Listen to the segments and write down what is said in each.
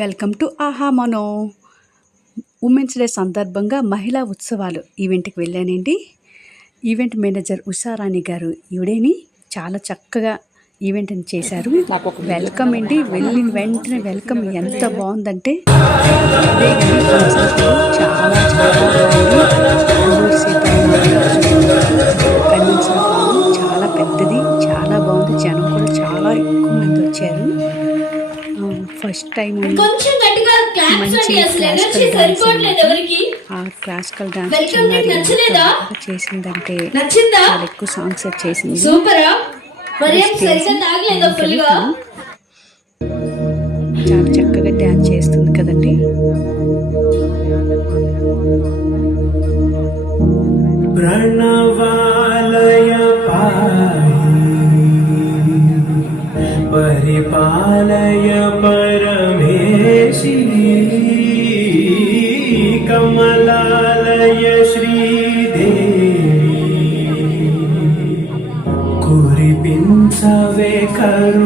Welcome to ఆహా మనో. Women's day సందర్భంగా మహిళా ఉత్సవాలు ఈవెంట్కి వెళ్ళానండి. ఈవెంట్ మేనేజర్ ఉషారాణి గారు ఈవిడేని చాలా చక్కగా ఈవెంట్ని చేశారు. వెల్కమ్ అండి. వెళ్ళిన వెంటనే వెల్కమ్ ఎంత బాగుందంటే చాలా చాలా పెద్దది, చాలా బాగుంది. జనం కూడా చాలా ఎక్కువ మంది వచ్చారు. ఫస్ట్ టైం మంచి క్లాసికల్ డాన్స్ చేసిందంటే చాలా ఎక్కువ సాంగ్స్ చేసింది. చాలా చక్కగా డాన్స్ చేస్తుంది కదండి. ప్రణవాలయ పరిపాలయ పరమేశి కమలాలయ శ్రీదేవి కురిపించవే కరుణాంబురాసి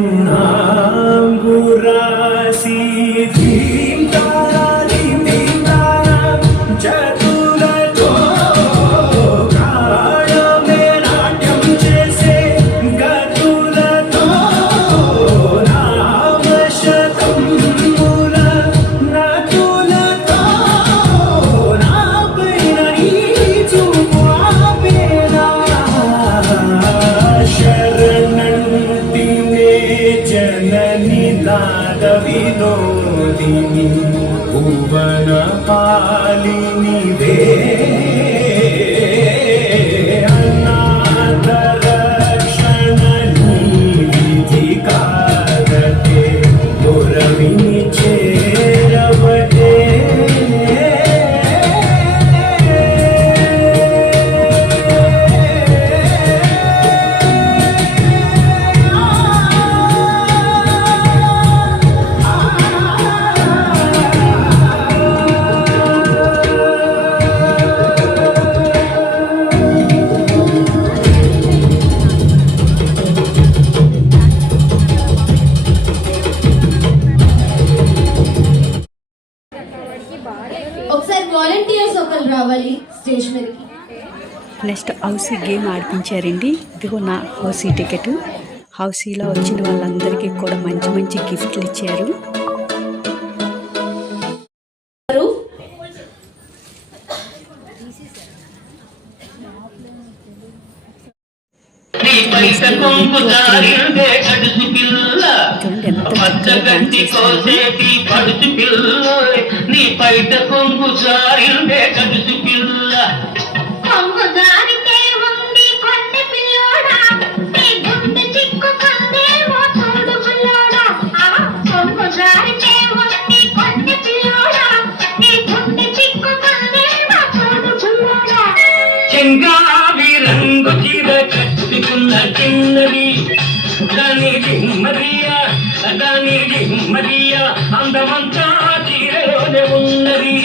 వినోదిని భువన పాలిని వే అనాథ రక్షణ నీతి కారతే పురవిని చేరవటే నెక్స్ట్ హౌసీ గేమ్ ఆడిపించారండి. ఇదిగో నా హౌసీ టికెట్. హౌసీలో వచ్చిన వాళ్ళందరికీ కూడా మంచి మంచి గిఫ్ట్లు ఇచ్చారు. రంగు చీర కట్టుకున్న చిన్నది దాని మరియా అందమంతా చీరలోనే ఉన్నది.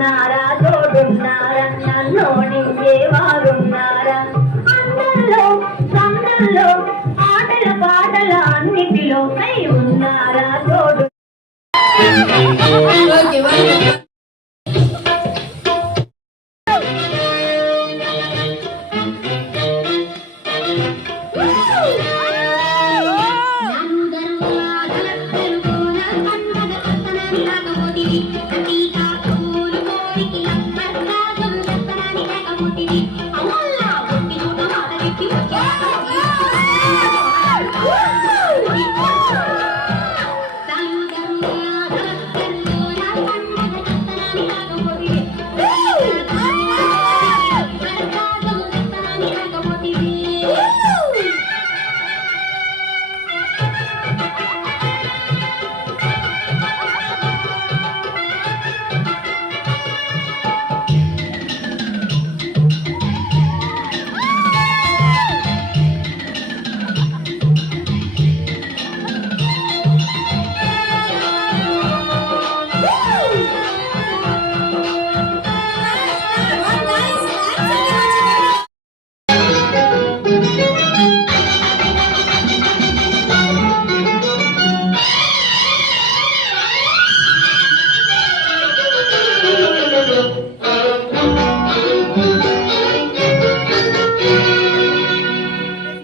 నారా తోడున్నారా నన్నోడించేవారున్నారా అందరిలో సందల్లో ఆటల పాటల అన్ని అన్నిటిలో కై ఉన్నారా తోడు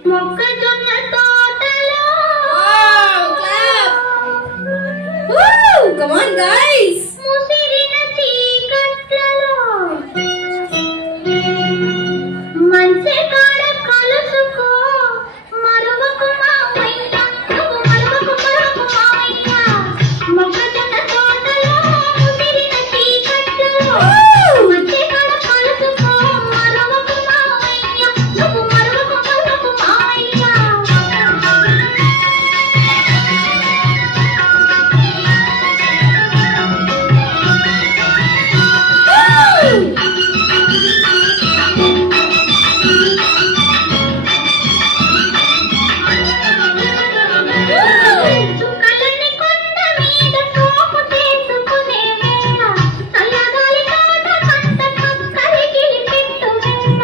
మొక్కజొన్న తోటలో Come on, guys! ముసిరిన చీకట్లలో మంచి కాడ కలుసుకో మరువకు మావయ్య నువ్వు మరువకు మావయ్య మొక్కజొన్న తోటలో ముసిరిన చీకట్లలో మంచి కాడ కలుసుకో మరువకు మావయ్య నువ్వు మరువకు మావయ్య చుక్కలని కొండ మీద తోపు చేసుకునే వేళ చల్లగాలి తోట పంట కక్కరికి పెట్టు వేళ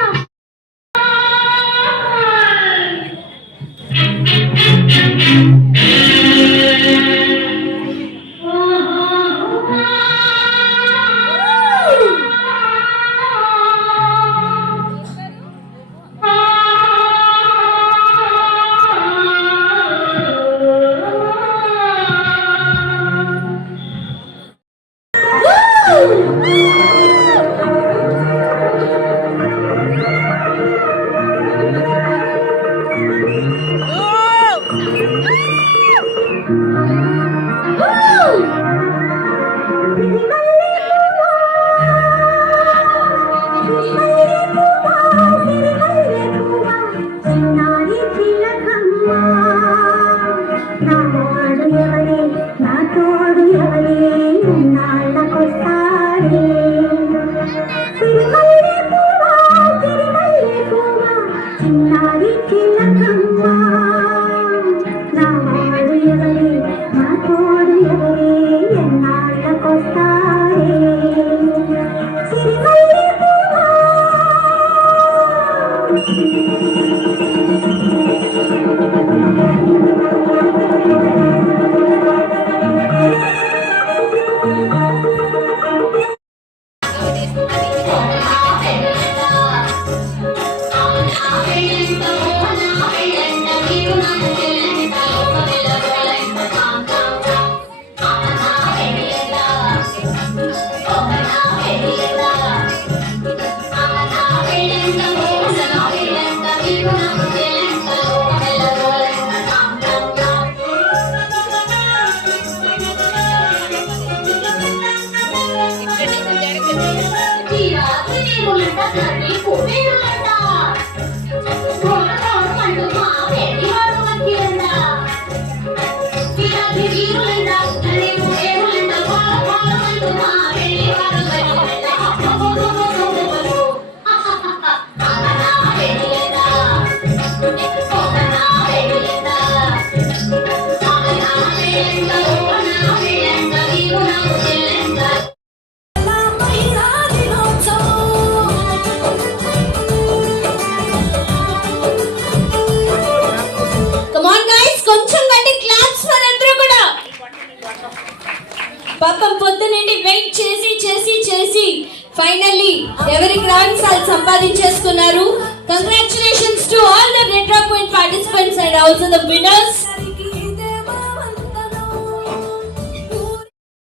ఫైనల్లీ ఎవరి గ్రాండ్స్ వాళ్ళు సంపాదించేసుకున్నారు. Congratulations to all the retro queen participants and also the winners.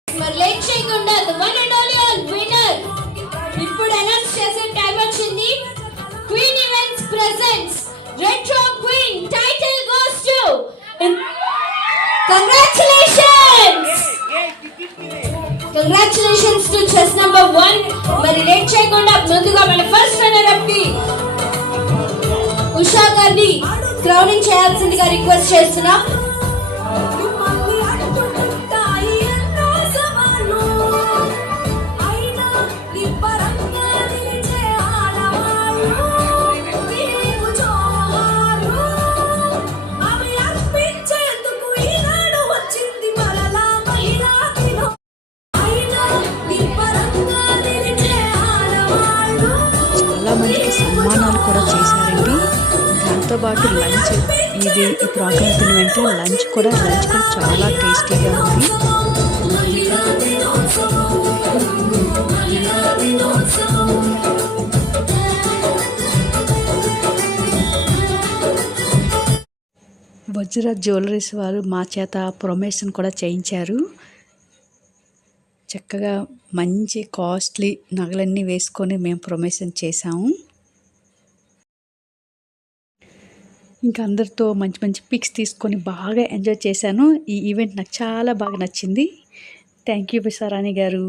మరి లేట్ చేయకుండా the one and only winner ఇప్పుడు అనౌన్స్ చేసే టైం వచ్చింది. Queen events presents retro queen title goes to congratulations to chess number 1. మరి late చేయకుండా ముందుగా మన first runner up కి ఉషా గారిని క్రౌనింగ్ చేయాల్సిందిగా రిక్వెస్ట్ చేస్తున్నాం. చాలామందికి సన్మానాలు కూడా చేశారండి. దాంతోపాటు లంచ్, ఈ ప్రోగ్రామ్ అయిపోయిన వెంటనే లంచ్ కూడా చాలా టేస్టీగా ఉంది. వజ్రాజ్ జ్యువెలరీస్ వారు మా చేత ప్రమోషన్ కూడా చేయించారు. చక్కగా మంచి కాస్ట్లీ నగలన్నీ వేసుకొని మేము ప్రమోషన్ చేసాము. ఇంకా అందరితో మంచి మంచి పిక్స్ తీసుకొని బాగా ఎంజాయ్ చేశాను. ఈ ఈవెంట్ నాకు చాలా బాగా నచ్చింది. థ్యాంక్ యూ ఉషారాణి గారు.